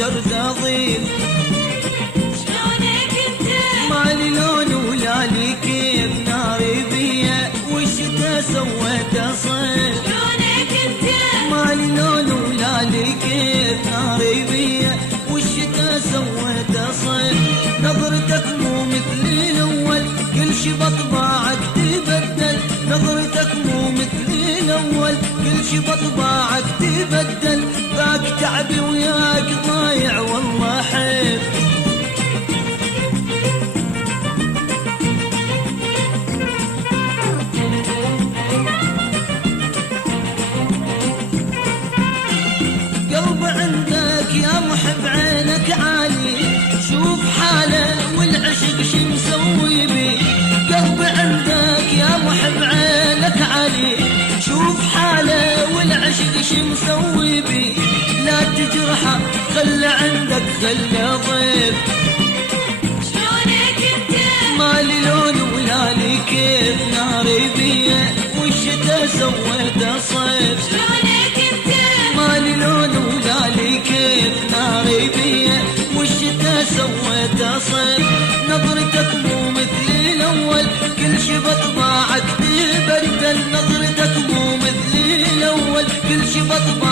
شرد اضيف. شلونك انت مالي لون ولا لي كيف، ناري بيا والشتا سويته صيف. شلونك انت مالي لون ولا لي كيف، ناري بيا والشتا سويته صيف. نظرتك مو مثل الاول، كل شي بطباعك تبدل. نظرتك مو مثل الاول، كل شي بطباعك تبدل. ذاك تعبي وياك ضايع والله حيف. قلب عندك يا محب عينك عالي، شوف حاله والعشق شي مسوي بيه. قلب عندك يا محب عينك عالي، شوف حاله والعشق شي مسوي بيه. لا تجرحه خلى عندك خلى ضيف. شلونك انت مالي لون ولا لي كيف، ناري بيه والشتا سويته صيف. شلونك انت مالي لون ولا لي كيف، ناري بيه والشتا سويته صيف. نظرتك مو مثل الاول، كل شي بطباعك تبدل. نظرتك مو مثل الاول، كل شي بطباعك